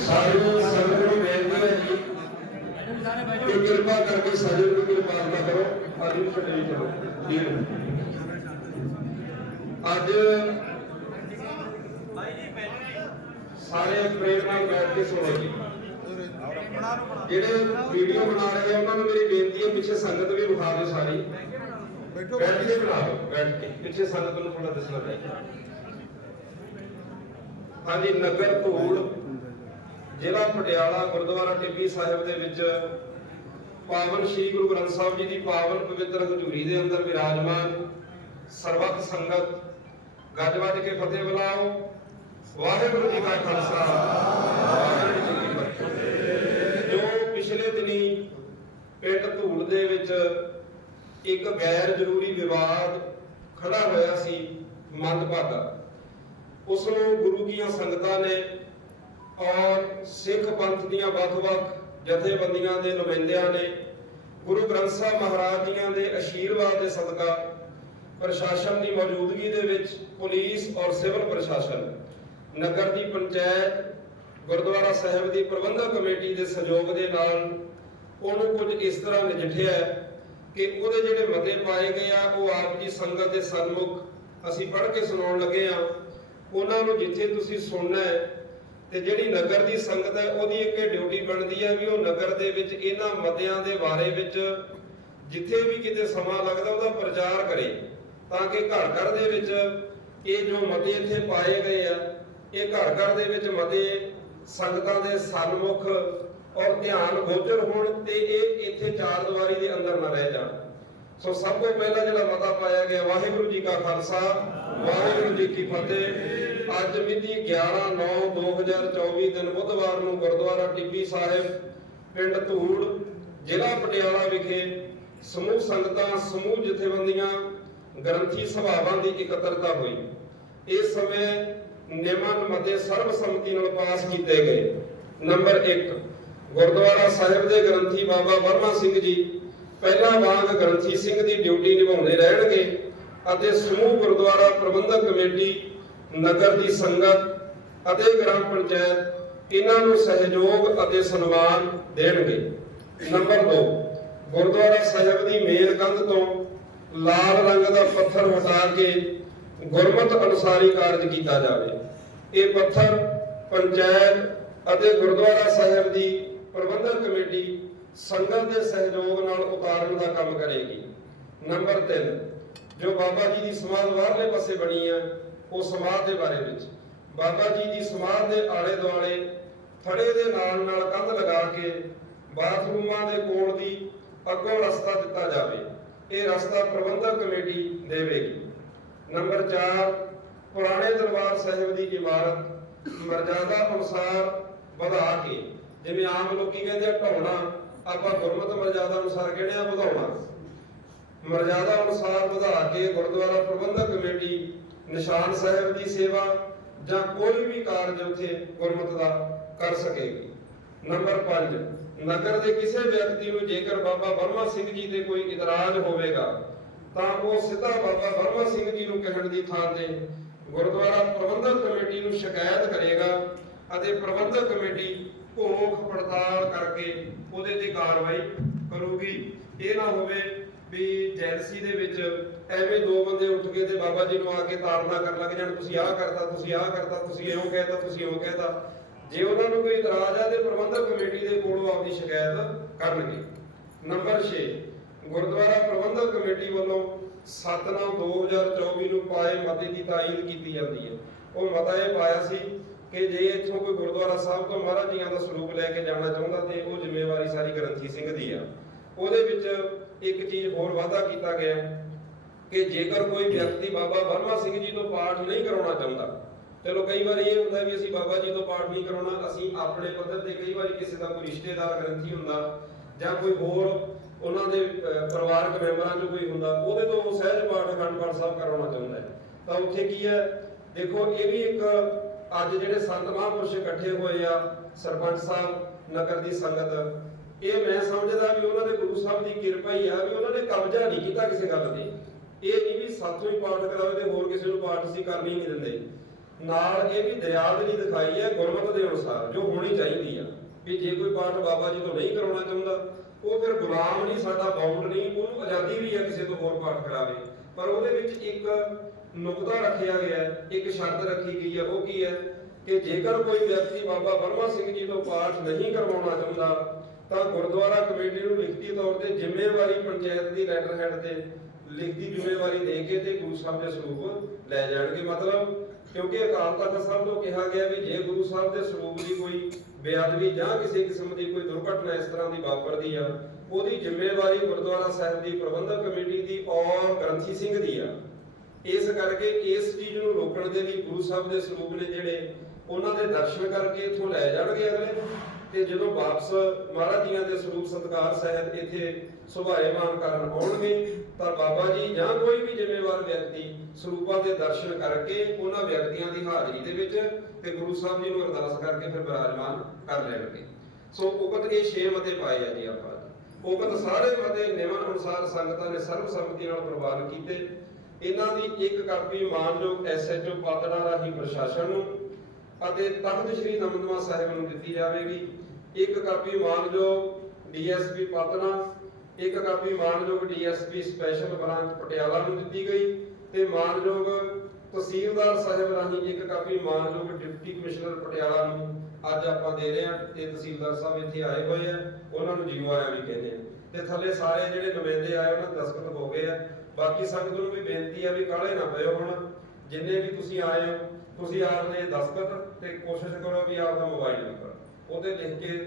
ਸਾਰੇ ਸੰਗਤ ਨੂੰ ਬੇਨਤੀ ਹੈ ਜੀ ਕਿ ਕਿਰਪਾ ਕਰਕੇ ਸਾਡੇ ਨੂੰ ਕਿਰਪਾ ਨਾ ਕਰੋ ਆਦਿ ਛੱਡੇ ਚਲੋ ਠੀਕ। ਅੱਜ ਸਾਰੇ ਪ੍ਰੇਮ ਨਾਲ ਬੈਠ। ਕੇ ਸੁਣੋ ਜੀ ਜਿਹੜੇ ਵੀਡੀਓ ਬਣਾ ਰਹੇ ਆ ਉਹਨਾਂ ਨੂੰ ਮੇਰੀ ਬੇਨਤੀ ਹੈ ਪਿੱਛੇ ਸੰਗਤ ਵੀ ਵਿਖਾ ਦਿਓ ਸਾਰੀ ਬੈਠ ਕੇ ਬਣਾਓ ਬੈਠ ਕੇ। ਪਿੱਛੇ ਸੰਗਤ ਨੂੰ ਥੋੜਾ ਦੱਸਣਾ ਚਾਹੀਦਾ ਹਾਂਜੀ, ਨਗਰ ਧੂੜ ਜ਼ਿਲ੍ਹਾ ਪਟਿਆਲਾ, ਗੁਰਦੁਆਰਾ ਟਿੱਬੀ ਸਾਹਿਬ ਦੇ ਵਿੱਚ ਪਾਵਨ ਸ੍ਰੀ ਗੁਰੂ ਗ੍ਰੰਥ ਸਾਹਿਬ ਜੀ ਦੀ ਪਾਵਨ ਪਵਿੱਤਰ ਹਜ਼ੂਰੀ ਦੇ ਅੰਦਰ ਵਿਰਾਜਮਾਨ ਸਰਬੱਤ ਸੰਗਤ, ਗੱਜ ਵੱਜ ਕੇ ਫਤਿਹ ਬੁਲਾਓ। ਵਾਹਿਗੁਰੂ ਜੀ ਕਾ ਖਾਲਸਾ। ਵਾਹਿਗੁਰੂ ਜੀ ਕੀ ਫਤਿਹ। ਜੋ ਪਿਛਲੇ ਦਿਨੀ ਪਿੰਡ ਧੂੜ ਦੇ ਵਿੱਚ ਇੱਕ ਗੈਰ ਜ਼ਰੂਰੀ ਵਿਵਾਦ ਖੜਾ ਹੋਇਆ ਸੀ, ਮੰਦਭਾਗਾ। ਉਸ ਨੂੰ ਗੁਰੂ ਦੀਆਂ ਸੰਗਤਾਂ ਨੇ ਔਰ ਸਿੱਖ ਪੰਥ ਦੀਆਂ ਵੱਖ-ਵੱਖ ਜਥੇਬੰਦੀਆਂ ਦੇ ਨੁਮਾਇੰਦਿਆਂ ਨੇ, ਗੁਰੂ ਗ੍ਰੰਥ ਸਾਹਿਬ ਮਹਾਰਾਜ ਜੀਆਂ ਦੇ ਅਸ਼ੀਰਵਾਦ ਦੇ ਸਦਕਾ ਪ੍ਰਸ਼ਾਸਨ ਦੀ ਮੌਜੂਦਗੀ ਦੇ ਵਿੱਚ ਪੁਲਿਸ ਔਰ ਸਿਵਲ ਪ੍ਰਸ਼ਾਸਨ, ਨਗਰ ਦੀ ਪੰਚਾਇਤ, ਗੁਰਦੁਆਰਾ ਸਾਹਿਬ ਦੀ ਪ੍ਰਬੰਧਕ ਕਮੇਟੀ ਦੇ ਸਹਿਯੋਗ ਦੇ ਨਾਲ ਉਹਨੂੰ ਕੁਝ ਇਸ ਤਰ੍ਹਾਂ ਨਜਿਠਿਆ ਕਿ ਉਹਦੇ ਜਿਹੜੇ ਮਤੇ ਪਾਏ ਗਏ ਆ, ਉਹ ਆਪ ਦੀ ਸੰਗਤ ਦੇ ਸਨਮੁਖ ਅਸੀਂ ਪੜ੍ਹ ਕੇ ਸੁਣਾਉਣ ਲੱਗੇ ਆ। ਉਹਨਾਂ ਨੂੰ ਜਿੱਥੇ ਤੁਸੀਂ ਸੁਣਨਾ ਹੈ ਤੇ ਜਿਹੜੀ ਨਗਰ ਦੀ ਸੰਗਤ ਹੈ, ਉਹਦੀ ਇੱਕ ਡਿਊਟੀ ਬਣਦੀ ਹੈ ਵੀ ਉਹ ਨਗਰ ਦੇ ਵਿੱਚ ਇਹਨਾਂ ਮਤਿਆਂ ਦੇ ਬਾਰੇ ਵਿੱਚ ਜਿੱਥੇ ਵੀ ਕਿਤੇ ਸਮਾਂ ਲੱਗਦਾ, ਉਹਦਾ ਪ੍ਰਚਾਰ ਕਰੇ ਤਾਂ ਕਿ ਘਰ ਘਰ ਦੇ ਵਿੱਚ ਇਹ ਜੋ ਮਤੇ ਇੱਥੇ ਪਾਏ ਗਏ ਆ, ਇਹ ਘਰ ਘਰ ਦੇ ਵਿੱਚ ਮਤੇ ਸੰਗਤਾਂ ਦੇ ਸਨਮੁਖ ਔਰ ਧਿਆਨ ਗੋਚਰ ਹੋਣ ਤੇ ਇਹ ਇੱਥੇ ਚਾਰ ਦੀਵਾਰੀ ਦੇ ਅੰਦਰ ਨਾ ਰਹਿ ਜਾਣ। ਸੋ ਸਭ ਤੋਂ ਪਹਿਲਾਂ ਜਿਹੜਾ ਮਤਾ ਪਾਇਆ ਗਿਆ, ਵਾਹਿਗੁਰੂ ਜੀ ਕਾ ਖਾਲਸਾ ਵਾਹਿਗੁਰੂ ਜੀ ਕੀ ਫਤਿਹ। ਅੱਜ ਮਿਤੀ 11/9/2024 ਦਿਨ ਬੁੱਧਵਾਰ ਨੂੰ ਗੁਰਦੁਆਰਾ ਟਿੱਬੀ ਸਾਹਿਬ, ਪਿੰਡ ਧੂੜ, ਜ਼ਿਲ੍ਹਾ ਪਟਿਆਲਾ ਵਿਖੇ ਸਮੂਹ ਸੰਗਤਾਂ, ਸਮੂਹ ਜਥੇਬੰਦੀਆਂ, ਗ੍ਰੰਥੀ ਸਭਾਵਾਂ ਦੀ ਇਕੱਤਰਤਾ ਹੋਈ। ਇਸ ਸਮੇਂ ਨਿਯਮਨ ਮਤੇ ਸਰਬਸੰਮਤੀ ਨਾਲ ਪਾਸ ਕੀਤੇ ਗਏ। ਨੰਬਰ 1 ਗੁਰਦੁਆਰਾ ਸਾਹਿਬ ਦੇ ਗ੍ਰੰਥੀ ਬਾਬਾ ਵਰਮਾ ਸਿੰਘ ਜੀ, ਪਹਿਲਾਂ ਵਾਂਗ ਗ੍ਰੰਥੀ ਸਿੰਘ ਦੀ ਡਿਊਟੀ ਨਿਭਾਉਂਦੇ ਰਹਿਣਗੇ। ਅਤੇ ਸਮੂਹ ਗੁਰਦੁਆਰਾ ਪ੍ਰਬੰਧਕ ਕਮੇਟੀ, ਨਗਰ ਦੀ ਸੰਗਤ ਅਤੇ ਗ੍ਰਾਮ ਪੰਚਾਇਤ ਇਹਨਾਂ ਨੂੰ ਸਹਿਯੋਗ ਅਤੇ ਸਨਮਾਨ ਦੇਣਗੇ। ਨੰਬਰ 2 ਗੁਰਦੁਆਰਾ ਸਾਹਿਬ ਦੀ ਮੇਨ ਕੰਧ ਤੋਂ ਲਾਲ ਰੰਗ ਦਾ ਪੱਥਰ ਹਟਾ ਕੇ ਗੁਰਮਤ ਅਨੁਸਾਰੀ ਕਾਰਜ ਕੀਤਾ ਜਾਵੇ। ਇਹ ਪੱਥਰ ਪੰਚਾਇਤ ਅਤੇ ਗੁਰਦੁਆਰਾ ਸਾਹਿਬ ਦੀ ਪ੍ਰਬੰਧਕ ਕਮੇਟੀ ਸੰਗਤ ਦੇ ਸਹਿਯੋਗ ਨਾਲ ਉਤਾਰਨ ਦਾ ਕੰਮ ਕਰੇਗੀ। ਨੰਬਰ 3 ਜੋ ਬਾਬਾ ਜੀ ਦੀ ਸਮਾਧ ਬਾਹਰਲੇ ਪਾਸੇ ਬਣੀ ਹੈ ਉਹ ਸਮਾਧ ਦੇ ਬਾਰੇ ਵਿੱਚ। ਬਾਬਾ ਜੀ ਦੀ ਸਮਾਧ ਦੇ ਆਲੇ ਦੁਆਲੇ ਥੜੇ ਦੇ ਨਾਲ ਨਾਲ ਕੰਧ ਲਗਾ ਕੇ ਬਾਥਰੂਮਾਂ ਦੇ ਕੋਲ ਦੀ ਅੱਗੋਂ ਰਸਤਾ ਦਿੱਤਾ ਜਾਵੇ। ਇਹ ਰਸਤਾ ਪ੍ਰਬੰਧਕ ਕਮੇਟੀ ਦੇਵੇਗੀ। ਨੰਬਰ 4 ਪੁਰਾਣੇ ਦਰਬਾਰ ਸਾਹਿਬ ਦੀ ਇਮਾਰਤ ਮਰਜ਼ਾਦਾ ਅਨੁਸਾਰ ਵਧਾ ਕੇ, ਜਿਵੇਂ ਆਮ ਲੋਕੀ ਕਹਿੰਦੇ ਆ ਢਾਉਣਾ ਆਪਾਂ ਗੁਰਮਤਿ ਮਰਜ਼ਾਦਾ ਅਨੁਸਾਰ ਕਹਿੰਦੇ ਆ, ਵਧਾਉਣਾ। ਮਰਜ਼ਾਦਾ ਅਨੁਸਾਰ ਵਧਾ ਕੇ ਗੁਰਦੁਆਰਾ ਪ੍ਰਬੰਧਕ ਕਮੇਟੀ, ਨਿਸ਼ਾਨ ਸਾਹਿਬ ਦੀ ਸੇਵਾ ਜਾਂ ਕੋਈ ਵੀ ਕਾਰਜ ਉੱਥੇ ਗੁਰਮਤਿ ਦਾ ਕਰ ਸਕੇਗੀ। ਨੰਬਰ 5 ਨਗਰ ਦੇ ਕਿਸੇ ਵਿਅਕਤੀ ਨੂੰ ਜੇਕਰ ਬਾਬਾ ਵਰਮਾ ਸਿੰਘ ਜੀ ਤੇ ਕੋਈ ਇਤਰਾਜ਼ ਹੋਵੇਗਾ, ਤਾਂ ਉਹ ਸਿੱਧਾ ਬਾਬਾ ਵਰਮਾ ਸਿੰਘ ਜੀ ਨੂੰ ਕਹਿਣ ਦੀ ਥਾਂ ਤੇ ਗੁਰਦੁਆਰਾ ਪ੍ਰਬੰਧਕ ਕਮੇਟੀ ਨੂੰ ਸ਼ਿਕਾਇਤ ਕਰੇਗਾ ਅਤੇ ਪ੍ਰਬੰਧਕ ਕਮੇਟੀ ਭੋਖ ਪੜਤਾਲ ਕਰਕੇ ਉਹਦੇ ਤੇ ਕਾਰਵਾਈ ਕਰੂਗੀ। ਇਹ ਨਾ ਹੋਵੇ ਵੀ ਜੈਲਸੀ ਦੇ ਵਿੱਚ ਐਵੇਂ ਦੋ ਬੰਦੇ ਉੱਠ ਕੇ ਤੇ ਬਾਬਾ ਜੀ ਨੂੰ ਆ ਕੇ ਤਾੜਨਾ ਕਰਨ ਲੱਗ ਜਾਣ, ਤੁਸੀਂ ਆਹ ਕਰਤਾ, ਤੁਸੀਂ ਆਹ ਕਰਤਾ, ਤੁਸੀਂ ਇਉਂ ਕਹਿਤਾ, ਤੁਸੀਂ ਇਉਂ ਕਹਿਤਾ। ਜੇ ਉਹਨਾਂ ਨੂੰ ਕੋਈ ਇਤਰਾਜ਼ ਆ ਤੇ ਪ੍ਰਬੰਧਕ ਕਮੇਟੀ ਦੇ ਕੋਲੋਂ ਆਪਣੀ ਸ਼ਿਕਾਇਤ ਕਰਨਗੇ। ਨੰਬਰ 6 ਗੁਰਦੁਆਰਾ ਪ੍ਰਬੰਧਕ ਕਮੇਟੀ ਵੱਲੋਂ 7/9/2024 ਨੂੰ ਪਾਏ ਮਤੇ ਦੀ ਤਾਇਦ ਕੀਤੀ ਜਾਂਦੀ ਹੈ। ਉਹ ਮਤਾ ਇਹ ਪਾਇਆ ਸੀ ਕਿ ਜੇ ਇੱਥੋਂ ਕੋਈ ਗੁਰਦੁਆਰਾ ਸਾਹਿਬ ਤੋਂ ਮਹਾਰਾਜ ਜੀਆਂ ਦਾ ਸਰੂਪ ਲੈ ਕੇ ਜਾਣਾ ਚਾਹੁੰਦਾ ਤੇ ਉਹ ਜ਼ਿੰਮੇਵਾਰੀ ਸਾਰੀ ਗ੍ਰੰਥੀ ਸਿੰਘ ਦੀ ਆ। ਉਹਦੇ ਵਿੱਚ ਇੱਕ ਚੀਜ਼ ਹੋਰ ਵਾਅਦਾ ਕੀਤਾ ਗਿਆ ਕਿ ਜੇਕਰ ਕੋਈ ਵਿਅਕਤੀ ਬਾਬਾ ਵਰਮਾ ਸਿੰਘ ਜੀ ਤੋਂ ਪਾਠ ਨਹੀਂ ਕਰਾਉਣਾ ਚਾਹੁੰਦਾ, ਚਲੋ ਕਈ ਵਾਰੀ ਇਹ ਹੁੰਦਾ ਵੀ ਅਸੀਂ ਬਾਬਾ ਜੀ ਤੋਂ ਪਾਠ ਨਹੀਂ ਕਰਾਉਣਾ, ਅਸੀਂ ਆਪਣੇ ਪੱਧਰ ਤੇ ਕਈ ਵਾਰੀ ਕਿਸੇ ਦਾ ਕੋਈ ਰਿਸ਼ਤੇਦਾਰ ਗ੍ਰੰਥੀ ਹੁੰਦਾ ਜਾਂ ਕੋਈ ਹੋਰ ਉਹਨਾਂ ਦੇ ਪਰਿਵਾਰਕ ਮੈਂਬਰਾਂ ਚੋਂ ਕੋਈ ਹੁੰਦਾ, ਉਹਦੇ ਤੋਂ ਉਹ ਸਹਿਜ ਪਾਠ ਅਖੰਡ ਪਾਠ ਸਾਹਿਬ ਕਰਾਉਣਾ ਚਾਹੁੰਦਾ ਤਾਂ ਉੱਥੇ ਕੀ ਹੈ? ਦੇਖੋ, ਇਹ ਵੀ ਇੱਕ ਅੱਜ ਜਿਹੜੇ ਸੰਤ ਮਹਾਂਪੁਰਸ਼ ਇਕੱਠੇ ਹੋਏ ਆ, ਸਰਪੰਚ ਸਾਹਿਬ, ਨਗਰ ਦੀ ਸੰਗਤ ਇਹ ਮੈਂ ਸਮਝਦਾ ਵੀ ਉਹਨਾਂ ਦੇ ਗੁਰੂ ਸਾਹਿਬ ਦੀ ਕਿਰਪਾ ਹੀ ਆ ਵੀ ਉਹਨਾਂ ਨੇ ਕਬਜ਼ਾ ਨਹੀਂ ਕੀਤਾ ਕਿਸੇ ਗੱਲ ਤੇ। ਇਹ ਨਹੀਂ ਵੀ ਸਾਥੋਂ ਹੀ ਪਾਠ ਕਰਾਵੇ ਤੇ ਹੋਰ ਕਿਸੇ ਨੂੰ ਪਾਠ ਸੀ ਕਰਨੀ ਨਹੀਂ ਦਿੰਦੇ। ਨਾਲ ਇਹ ਵੀ ਦਰਿਆਦਰੀ ਦਿਖਾਈ ਹੈ ਗੁਰਮਤਿ ਦੇ ਅਨੁਸਾਰ, ਜੋ ਹੋਣੀ ਚਾਹੀਦੀ ਆ। ਵੀ ਜੇ ਕੋਈ ਪਾਠ ਬਾਬਾ ਜੀ ਤੋਂ ਨਹੀਂ ਕਰਾਉਣਾ ਚਾਹੁੰਦਾ, ਉਹ ਫਿਰ ਗੁਲਾਮ ਨਹੀਂ, ਸਾਡਾ ਬਾਉਂਡ ਨਹੀਂ, ਉਹਨੂੰ ਆਜ਼ਾਦੀ ਵੀ ਹੈ ਕਿਸੇ ਤੋਂ ਹੋਰ ਪਾਠ ਕਰਾਵੇ। ਪਰ ਉਹਦੇ ਵਿੱਚ ਇੱਕ ਨੁਕਤਾ ਰੱਖਿਆ ਗਿਆ ਹੈ, ਇੱਕ ਸ਼ਰਤ ਰੱਖੀ ਗਈ ਹੈ, ਉਹ ਕੀ ਹੈ? ਕਿ ਜੇਕਰ ਕੋਈ ਵਿਅਕਤੀ ਬਾਬਾ ਬਰਮਾ ਸਿੰਘ ਜੀ ਤੋਂ ਪਾਠ ਨਹੀਂ ਕਰਵਾਉਣਾ ਚਾਹੁੰਦਾ ਤਾਂ ਗੁਰਦੁਆਰਾ ਕਮੇਟੀ ਨੂੰ ਲਿਖਤੀ ਤੌਰ ਤੇ ਜ਼ਿੰਮੇਵਾਰੀ ਪੰਚਾਇਤ ਦੀ ਲੈਟਰ ਹੈਡ ਤੇ ਲਿਖਤੀ ਜ਼ਿੰਮੇਵਾਰੀ ਦੇ ਕੇ ਤੇ ਗੁਰੂ ਸਾਹਿਬ ਦੇ ਸਰੂਪ ਲੈ ਜਾਣਗੇ। ਮਤਲਬ ਕਿਉਂਕਿ ਅਕਾਲ ਤਖਤ ਸਾਹਿਬ ਤੋਂ ਕਿਹਾ ਗਿਆ ਵੀ ਜੇ ਗੁਰੂ ਸਾਹਿਬ ਦੇ ਸਰੂਪ ਦੀ ਕੋਈ ਬੇਅਦਬੀ ਜਾਂ ਕਿਸੇ ਕਿਸਮ ਦੀ ਕੋਈ ਦੁਰਘਟਨਾ ਇਸ ਤਰ੍ਹਾਂ ਦੀ ਵਾਪਰਦੀ ਆ, ਉਹਦੀ ਜ਼ਿੰਮੇਵਾਰੀ ਗੁਰਦੁਆਰਾ ਸਾਹਿਬ ਦੀ, ਪ੍ਰਬੰਧਕ ਕਮੇਟੀ ਦੀ ਔਰ ਗ੍ਰੰਥੀ ਸਿੰਘ ਦੀ ਆ। ਇਸ ਕਰਕੇ ਇਸ ਚੀਜ਼ ਨੂੰ ਰੋਕਣ ਦੇ ਲਈ ਗੁਰੂ ਸਾਹਿਬ ਦੇ ਸਰੂਪ ਨੇ ਜਿਹੜੇ ਉਹਨਾਂ ਦੇ ਦਰਸ਼ਨ ਕਰਕੇ ਇਥੋਂ ਲੈ ਜਾਣਗੇ ਅਗਲੇ। ਤੇ ਜਦੋਂ ਵਾਪਸ ਮਹਾਰਾਜ ਜੀਆਂ ਦੇ ਸਰੂਪ ਸਤਕਾਰ ਸਹਿਤ ਇੱਥੇ ਸੁਭਾਏਮਾਨ ਕਰਨ ਆਉਣਗੇ, ਤਾਂ ਬਾਬਾ ਜੀ ਜਾਂ ਕੋਈ ਵੀ ਜ਼ਿੰਮੇਵਾਰ ਵਿਅਕਤੀ ਸਰੂਪਾਂ ਦੇ ਦਰਸ਼ਨ ਕਰਕੇ ਉਹਨਾਂ ਵਿਅਕਤੀਆਂ ਦੀ ਹਾਜ਼ਰੀ ਦੇ ਵਿੱਚ ਤੇ ਗੁਰੂ ਸਾਹਿਬ ਜੀ ਨੂੰ ਅਰਦਾਸ ਕਰਕੇ ਫਿਰ ਬਿਰਾਜਮਾਨ ਕਰ ਲੈਣਗੇ। ਸੋ ਉਕਤ ਇਹ ਛੇ ਮਤੇ ਪਾਏ ਆ ਜੀ ਆਪਾਂ। ਉਕਤ ਸਾਰੇ ਮਤੇ ਨਿਯਮਾਂ ਅਨੁਸਾਰ ਸੰਗਤਾਂ ਨੇ ਸਰਬਸੰਮਤੀ ਨਾਲ ਪ੍ਰਵਾਨ ਕੀਤੇ। ਇਹਨਾਂ ਦੀ ਇੱਕ ਕਾਪੀ ਮਾਨਯੋਗ ਐਸਐਚਓ ਪਾਤੜਾ ਰਾਹੀਂ ਪ੍ਰਸ਼ਾਸਨ ਨੂੰ ਅਤੇ ਤਖਤ ਸ੍ਰੀ ਨਮਦਮਾ ਸਾਹਿਬ ਨੂੰ ਦਿੱਤੀ ਜਾਵੇਗੀ। ਇੱਕ ਕਾਪੀ ਮਾਨਯੋਗ ਡੀਐਸਪੀ ਪਾਤੜਾ ਇੱਕ ਕਾਪੀ ਮਾਨਯੋਗ ਡੀਐਸਪੀ ਸਪੈਸ਼ਲ ਬ੍ਰਾਂਚ ਪਟਿਆਲਾ ਨੂੰ ਦਿੱਤੀ ਗਈ ਤੇ ਮਾਨਯੋਗ ਤਹਿਸੀਲਦਾਰ ਸਾਹਿਬ ਰਾਹੀਂ ਇੱਕ ਕਾਪੀ ਮਾਨਯੋਗ ਡਿਪਟੀ ਕਮਿਸ਼ਨਰ ਪਟਿਆਲਾ ਨੂੰ ਅੱਜ ਆਪਾਂ ਦੇ ਰਹੇ ਹਾਂ ਤੇ ਤਹਿਸੀਲਦਾਰ ਸਾਹਿਬ ਇੱਥੇ ਆਏ ਹੋਏ ਆ, ਉਹਨਾਂ ਨੂੰ ਜੀਓ ਆਇਆ ਵੀ ਕਹਿੰਦੇ ਆ ਤੇ ਥੱਲੇ ਸਾਰੇ ਜਿਹੜੇ ਨੁਮਾਇੰਦੇ ਆਏ ਉਹਨਾਂ ਦਸਤਖਤ ਹੋ ਗਏ ਆ। ਬਾਕੀ ਸੰਗਤ ਨੂੰ ਵੀ ਬੇਨਤੀ ਆ ਵੀ ਕਾਹਲੇ ਨਾ ਪਇਓ ਹੁਣ। ਜਿੰਨੇ ਵੀ ਤੁਸੀਂ ਆਏ ਹੋ, ਤੁਸੀਂ ਆਪਦੇ ਦਸਤਖਤ ਤੇ ਕੋਸ਼ਿਸ਼ ਕਰੋ ਵੀ ਆਪਦਾ ਮੋਬਾਈਲ ਨੰਬਰ ਉਹਤੇ ਲਿਖ ਕੇ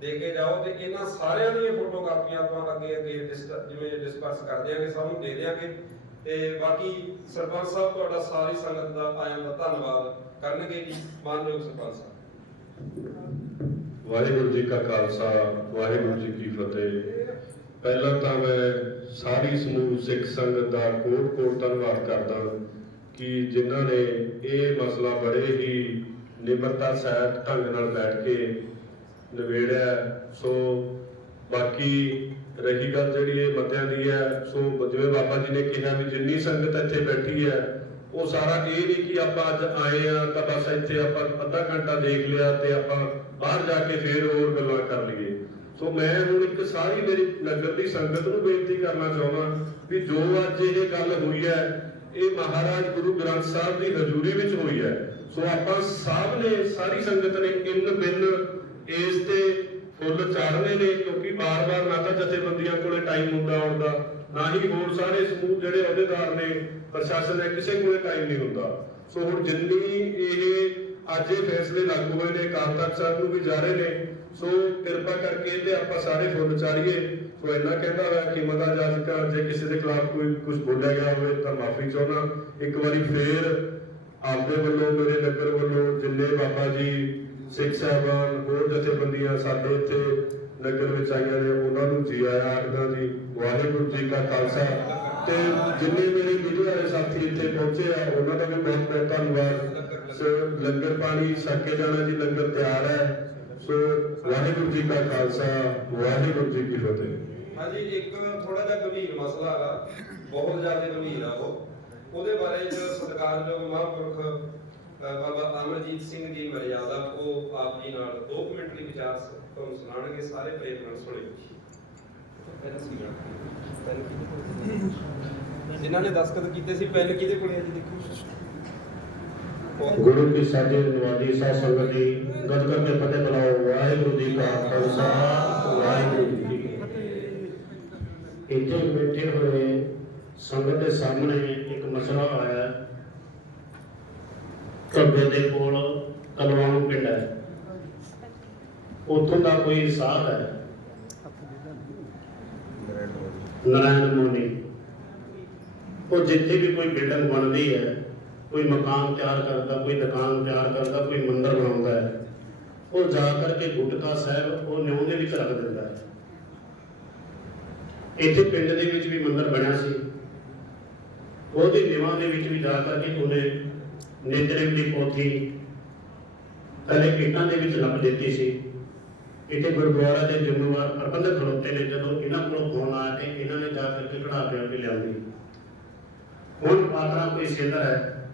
ਦੇ ਕੇ ਜਾਓ ਤੇ ਇਹਨਾਂ ਸਾਰਿਆਂ ਦੀਆਂ ਫੋਟੋ ਕਾਪੀਆਂ ਆਪਾਂ ਅੱਗੇ ਅੱਗੇ ਜਿਵੇਂ ਡਿਸਕਸ ਕਰ ਦਿਆਂਗੇ, ਸਭ ਨੂੰ ਦੇ ਦਿਆਂਗੇ। ਤੇ ਬਾਕੀ ਸਰਪੰਚ ਸਾਹਿਬ, ਤੁਹਾਡਾ ਸਾਰੀ ਸੰਗਤ ਦਾ ਆਇਆਂ ਦਾ ਧੰਨਵਾਦ ਕਰਨਗੇ ਜੀ। ਮਾਨਯੋਗ ਸਰਪੰਚ ਸਾਹਿਬ। ਵਾਹਿਗੁਰੂ ਜੀ ਕਾ ਖਾਲਸਾ, ਵਾਹਿਗੁਰੂ ਜੀ ਕੀ ਫਤਿਹ। ਪਹਿਲਾਂ ਤਾਂ ਮੈਂ ਸਾਰੀ ਸਮੂਹ ਸਿੱਖ ਸੰਗਤ ਦਾ ਕੋਟ ਕੋਟ ਧੰਨਵਾਦ ਕਰਦਾ ਕਿ ਜਿਨ੍ਹਾਂ ਨੇ ਇਹ ਮਸਲਾ ਬੜੇ ਹੀ ਨਿਮਰਤਾ ਸਹਿਤ ਢੰਗ ਨਾਲ ਬੈਠ ਕੇ ਨਿਬੇੜਿਆ ਸੋ ਬਾਕੀ ਰਹੀ ਗੱਲ ਜਿਹੜੀ ਇਹ ਮਤਿਆਂ ਦੀ ਹੈ, ਸੋ ਜਿਵੇਂ ਬਾਬਾ ਜੀ ਨੇ ਕਿਹਾ ਵੀ ਜਿੰਨੀ ਸੰਗਤ ਇੱਥੇ ਬੈਠੀ ਹੈ, ਉਹ ਸਾਰਾ ਇਹ ਨਹੀਂ ਕਿ ਆਪਾਂ ਅੱਜ ਆਏ ਆ ਤਾਂ ਬਸ ਇੱਥੇ ਆਪਾਂ ਅੱਧਾ ਘੰਟਾ ਦੇਖ ਲਿਆ ਤੇ ਆਪਾਂ ਬਾਹਰ ਜਾ ਕੇ ਫੇਰ ਹੋਰ ਗੱਲਾਂ ਕਰ ਲਈਏ। ਸੋ ਮੈਂ ਹੁਣ ਇੱਕ ਸਾਰੀ ਮੇਰੀ ਨਗਰ ਦੀ ਸੰਗਤ ਨੂੰ ਬੇਨਤੀ ਕਰਨਾ ਚਾਹੁੰਦਾ ਵੀ ਜੋ ਅੱਜ ਇਹ ਗੱਲ ਹੋਈ ਹੈ, ਇਹ ਮਹਾਰਾਜ ਗੁਰੂ ਗ੍ਰੰਥ ਸਾਹਿਬ ਦੀ ਹਜ਼ੂਰੀ ਵਿੱਚ ਹੋਈ ਹੈ। ਸੋ ਆਪਾਂ ਸਭ ਨੇ, ਸਾਰੀ ਸੰਗਤ ਨੇ ਇਨ ਬਿਨ ਇਸ ਤੇ ਫੁੱਲ ਚਾੜਨੇ ਨੇ, ਕਿਉਂਕਿ ਬਾਰ-ਬਾਰ ਨਾ ਤਾਂ ਜਥੇਬੰਦੀਆਂ ਕੋਲੇ ਟਾਈਮ ਹੁੰਦਾ ਆਉਣ ਦਾ, ਨਾ ਹੀ ਹੋਰ ਸਾਰੇ ਸਮੂਹ ਜਿਹੜੇ ਅਹੁਦੇਦਾਰ ਨੇ, ਪ੍ਰਸ਼ਾਸਨ ਦੇ ਕਿਸੇ ਕੋਲੇ ਟਾਈਮ ਨਹੀਂ ਹੁੰਦਾ। ਸੋ ਹੁਣ ਜਿੰਨੀ ਇਹ ਅੱਜ ਇਹ ਫੈਸਲੇ ਲਾਗੂ ਹੋਏ ਨੇ ਅਕਾਲ ਤਖਤ ਸਾਹਿਬ ਨੂੰ ਵੀ ਜਾ ਰਹੇ ਨੇ, ਸੋ ਕਿਰਪਾ ਕਰਕੇ ਤੇ ਆਪਾਂ ਸਾਰੇ ਫੁੱਲ ਚਾੜੀਏ ਸੋ ਇੰਨਾ ਕਹਿੰਦਾ ਹੋਇਆ ਕਿ ਮਦਾ ਜਾਜਕਾ, ਜੇ ਕਿਸੇ ਦੇ ਖਿਲਾਫ ਕੋਈ ਕੁਝ ਬੋਲਿਆ ਗਿਆ ਹੋਵੇ ਤਾਂ ਮਾਫੀ ਚਾਹੁੰਦਾ। ਇੱਕ ਵਾਰੀ ਫੇਰ ਆਪਦੇ ਵੱਲੋਂ, ਮੇਰੇ ਨਗਰ ਵੱਲੋਂ ਜਿੰਨੇ ਬਾਬਾ ਜੀ ਸਿੱਖ ਸਾਹਿਬਾਨ, ਹੋਰ ਜਥੇਬੰਦੀਆਂ ਸਾਡੇ ਇੱਥੇ ਨਗਰ ਵਿੱਚ ਆਈਆਂ ਨੇ, ਉਹਨਾਂ ਨੂੰ ਜੀ ਆਇਆਂ ਆਖਦਾ ਜੀ। ਵਾਹਿਗੁਰੂ ਜੀ ਕਾ ਖਾਲਸਾ। ਤੇ ਜਿੰਨੇ ਮੇਰੇ ਮੀਡੀਆ ਵਾਲੇ ਸਾਥੀ ਇੱਥੇ ਪਹੁੰਚੇ ਆ, ਉਹਨਾਂ ਦਾ ਵੀ ਬਹੁਤ ਬਹੁਤ ਧੰਨਵਾਦ। ਸੋ ਲੰਗਰ ਪਾਣੀ ਛਕ ਕੇ ਜਾਣਾ ਜੀ, ਲੰਗਰ ਤਿਆਰ ਹੈ। ਸੋ ਵਾਹਿਗੁਰੂ ਜੀ ਕਾ ਖਾਲਸਾ, ਵਾਹਿਗੁਰੂ ਜੀ ਕੀ ਫਤਿਹ। ਹਾਂਜੀ, ਇੱਕ ਥੋੜਾ ਜਿਹਾ ਗੰਭੀਰ ਮਸਲਾ ਹੈਗਾ। ਬਹੁਤ ਜ਼ਿਆਦਾ ਗੰਭੀਰ ਆ ਉਹ। ਉਹਦੇ ਬਾਰੇ ਚ ਸਤਿਕਾਰਯੋਗ ਮਹਾਂਪੁਰਖ ਬਾਬਾ ਅਮਰਜੀਤ ਸਿੰਘ ਜੀ ਮਰਿਆਦਾ, ਉਹ ਆਪ ਜੀ ਨਾਲ 2 ਮਿੰਟ ਲਈ ਵਿਚਾਰ ਤੁਹਾਨੂੰ ਸੁਣਾਉਣਗੇ, ਸਾਰੇ ਪ੍ਰੇਮ ਨਾਲ ਸੁਣਿਓ। ਜਿਨ੍ਹਾਂ ਨੇ ਦਸਤਖਤ ਕੀਤੇ ਸੀ ਪੈਨ ਕਿਹਦੇ ਕੋਲ ਹੈ ਜੀ, ਦੇਖੋ। ਗੁਰੂ ਕੀ ਸਾਜੇ ਨਵਾਦੀ ਸਾਧ ਸੰਗਤ ਜੀ ਗਦ ਕਰਕੇ ਫਤਿਹ ਬੁਲਾਓ। ਵਾਹਿਗੁਰੂ ਜੀ ਕਾ ਖਾਲਸਾ, ਵਾਹਿਗੁਰੂ ਜੀ ਇੱਥੇ ਬੈਠੇ ਹੋਏ ਸੰਗਤ ਦੇ ਸਾਹਮਣੇ ਮਸਲਾ ਆਇਆ ਹੈ। ਘੱਬੇ ਦੇ ਕੋਲ ਕਲਵਾਣੂ ਪਿੰਡ ਹੈ। ਉੱਥੋਂ ਦਾ ਕੋਈ ਸਾਧ ਹੈ? ਨਰਾਇਣ ਮੋਨੀ। ਉਹ ਜਿੱਥੇ ਵੀ ਕੋਈ ਬਿਲਡਿੰਗ ਬਣਦੀ ਹੈ, ਕੋਈ ਮਕਾਨ ਤਿਆਰ ਕਰਦਾ, ਕੋਈ ਦੁਕਾਨ ਤਿਆਰ ਕਰਦਾ, ਕੋਈ ਮੰਦਿਰ ਬਣਾਉਂਦਾ ਹੈ, ਉਹ ਜਾ ਕਰਕੇ ਗੁਟਕਾ ਸਾਹਿਬ ਉਹ ਨਿਉ ਦੇ ਵਿੱਚ ਰੱਖ ਦਿੰਦਾ ਹੈ। ਇੱਥੇ ਪਿੰਡ ਦੇ ਵਿੱਚ ਵੀ ਮੰਦਿਰ ਬਣਿਆ ਸੀ। ਉਹਦੀ ਨਿਵਾਂ ਦੇ ਵਿੱਚ ਵੀ ਜਾ ਕਰਕੇ ਉਹਨੇ ਨੇਤਰੇਮ ਦੀ ਪੋਥੀ ਪਹਿਲੇ ਇੱਟਾਂ ਦੇ ਵਿੱਚ ਲੱਭ ਦਿੱਤੀ ਸੀ। ਇੱਥੇ ਗੁਰਦੁਆਰਾ ਦੇ ਜ਼ਿੰਮੇਵਾਰ ਪ੍ਰਬੰਧਕ ਖੜੋਤੇ ਨੇ ਜਦੋਂ ਇਹਨਾਂ ਕੋਲ ਫੋਨ ਆਇਆ ਤੇ ਇਹਨਾਂ ਨੇ ਜਾ ਕਰਕੇ ਕਢਾ ਕੇ ਕੇ ਲਿਆਉਂਦੀ ਹੁਣ ਪਾਤਰਾ ਕੋਈ ਸੇਂਦਰ ਹੈ?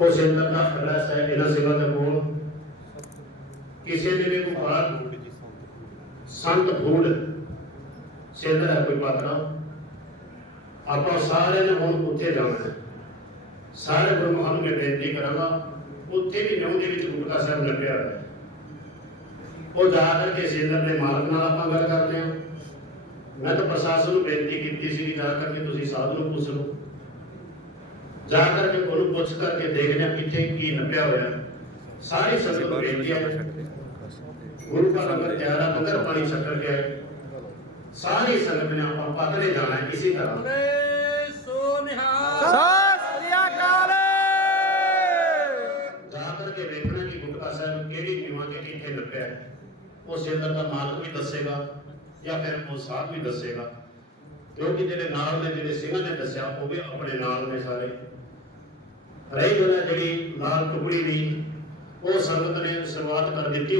ਉਹ ਸੇਂਦਰ ਦਾ ਐਡਰੈਸ ਹੈ ਇਹਨਾਂ ਸੇਵਾ ਦੇ ਕੋਲ। ਕਿਸੇ ਦੇ ਵੀ ਕੋਈ ਬਾਹਰ ਸੰਤ ਫੂਡ ਸੇਂਦਰ ਹੈ ਕੋਈ ਪਾਤਰਾ? ਆਪਾਂ ਸਾਰਿਆਂ ਨੇ ਹੁਣ ਉੱਥੇ ਜਾਣਾ ਹੈ। ਸਾਰੇ ਗੁਰਮੁਖਾਂ ਨੂੰ ਮੈਂ ਬੇਨਤੀ ਕਰਾਂਗਾ, ਉੱਥੇ ਵੀ ਨਿਉ ਦੇ ਵਿੱਚ ਗੁਟਕਾ ਸਾਹਿਬ ਲੱਗਿਆ ਹੋਇਆ ਹੈ। ਉਹ ਜਾ ਕਰਕੇ ਸੇਂਦਰ ਦੇ ਮਾਲਕ ਨਾਲ ਆਪਾਂ ਗੱਲ ਕਰਦੇ ਹਾਂ। ਮੈਂ ਤਾਂ ਪ੍ਰਸ਼ਾਸਨ ਨੂੰ ਬੇਨਤੀ ਕੀਤੀ ਸੀ ਕਿ ਜਾ ਕਰਕੇ ਤੁਸੀਂ ਸਾਧੂ ਨੂੰ ਪੁੱਛ ਲਓ। ਜਾ ਕਰਕੇ ਉਹਨੂੰ ਪੁੱਛ ਕਰਕੇ ਦੇਖਦੇ ਹਾਂ ਕਿੱਥੇ ਕੀ ਨੱਪਿਆ ਹੋਇਆ ਹੈ। ਸਾਰੀ ਸੰਗਤ ਨੂੰ ਬੇਨਤੀ ਹੈ। ਗੁਰੂ ਦਾ ਲੰਗਰ ਤਿਆਰ ਹੈ ਲੰਗਰ ਪਾਣੀ ਛੱਕਰ ਗਿਆ ਹੈ। ਸਾਰੀ ਸੰਗਤ ਨੇ ਆਪਾਂ ਪਾਤਰੇ ਜਾਣਾ ਇਸੇ ਤਰ੍ਹਾਂ। ਜਾ ਕਰਕੇ ਵੇਖਣਾ ਕਿ ਗੁਟਕਾ ਸਾਹਿਬ ਕਿਹੜੀ ਨਿਵਾਂ ਤੇ ਕਿੱਥੇ ਨੱਪਿਆ ਹੈ। ਉਹ ਸੇਂਦਰ ਦਾ ਮਾਲਕ ਵੀ ਦੱਸੇਗਾ ਜਾਂ ਫਿਰ ਉਹ ਸਾਧ ਵੀ ਦੱਸੇਗਾ। ਕਿਉਂਕਿ ਜਿਹੜੇ ਨਾਲ ਦੇ ਜਿਹੜੇ ਸਿੰਘਾਂ ਨੇ ਦੱਸਿਆ ਉਹ ਵੀ ਆਪਣੇ ਨਾਲ ਨੇ ਸਾਰੇ। ਰਹੀ ਗੱਲ ਜਿਹੜੀ ਲਾਲ ਟੁਕੜੀ ਦੀ ਉਹ ਸੰਗਤ ਨੇ ਸ਼ੁਰੂਆਤ ਕਰ ਦਿੱਤੀ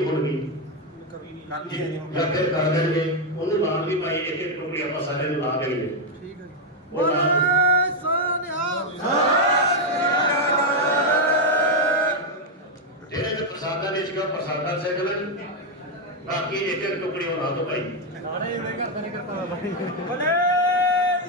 ਹੋਣਗੀ ਜਾਂ ਫਿਰ ਕਰ ਦੇਣਗੇ। ਉਹਨੂੰ ਨਾਲ ਵੀ ਭਾਈ ਇੱਕ ਇੱਕ ਟੁਕੜੀ ਆਪਾਂ ਸਾਰੇ ਨੂੰ ਲਾ ਦੇਣਗੇ ਠੀਕ ਹੈ ਉਹ ਨਾਲ ਜਿਹੜੇ ਤੇ ਪ੍ਰਸਾਦਾ ਦੇ ਸੀਗਾ ਪ੍ਰਸਾਦਾ ਸੇਕ ਲੈਣ ਬਾਕੀ ਇੱਕ ਇੱਕ ਟੁਕੜੀ ਉਹ ਲਾ ਦੋ ਭਾਈ ਨਾਰੇ ਉਹਨੇ ਘਰ ਤਾਂ ਨਹੀਂ ਕਰਤਾ ਬਾਬਾ